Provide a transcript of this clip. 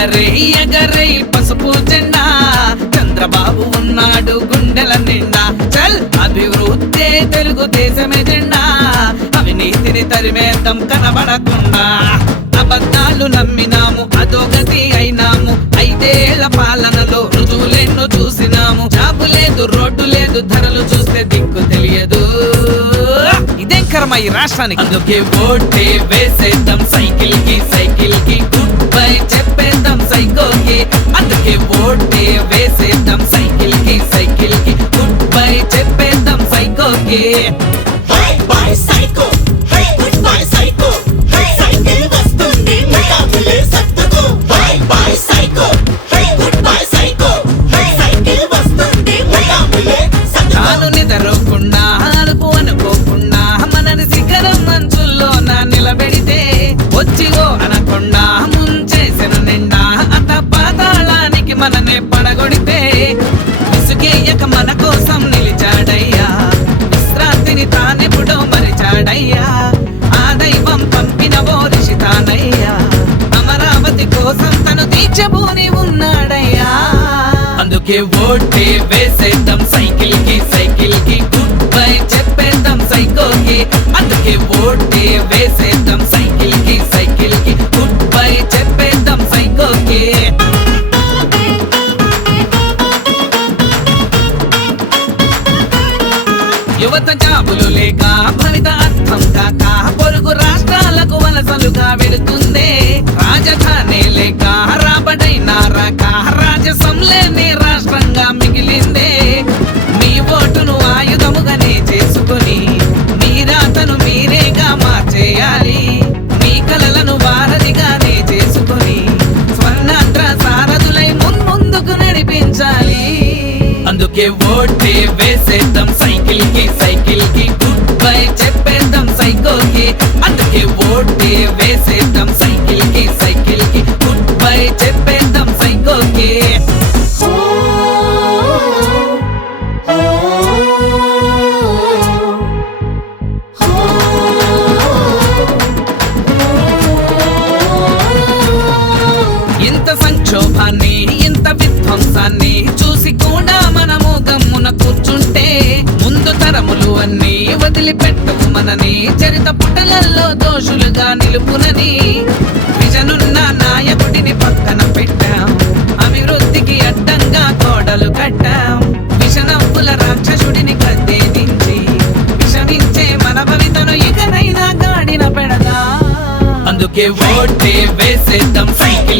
ఎగరే ఎగరే పసుపు జెండా. చంద్రబాబు ఉన్నాడు గుండెల నిండా. చల్ అభివృద్ధి తెలుగుదేశం ఎజెండా అవినీతిని తరిమేద్దాం కనబడకుండా. అబద్ధాలు నమ్మినాము అదోగతి అయినాము. ఐదేళ్ళ పాలనలో రుజువులెన్నో చూసినాము. జాబు లేదు రోడ్డు లేదు ధరలు చూస్తే దిక్కు తెలియదు. ఇదేం కర్మ ఈ రాష్ట్రానికి? అందుకే ఓటే వేసేద్దాం సైకిల్కి సైకిల్ సైకోకి అందుకే ఓటే వేసేద్దాం సైకిల్కి సైకిల్కి గుడ్ బై చెప్పేద్దాం సైకోకి. అందుకే ఓటే వేసేద్దాం సైకిల్కి సైకిల్కి గుడ్ బై చెప్పేద్దాం సైకోకి. యువత జాబులు లేక భవిత అర్థం కాక పొరుగు రాష్ట్రాలకు వలసలుగా వెళుతుంది ఓకే ఓటే వేసేద్దాం సైకిల్కి సైకిల్కి గుడ్ బై చెప్పేద్దాం సైకోకి. అందుకే ఓటే వేసేద్దాం అన్ని మనని. చరిత పుటలల్లో దోషులుగా నిలుపునని. విజనున్న నాయకుడిని పక్కన పెట్టాం. అభివృద్ధికి అడ్డంగా కోడలు కట్టాం. విషనవ్వుల రాక్షసుడిని కద్దేదించి విషమించే మన భవితను ఇకనైనా గాడిన పెడదా. అందుకే ఓటే వేసేద్దాం సైకిల్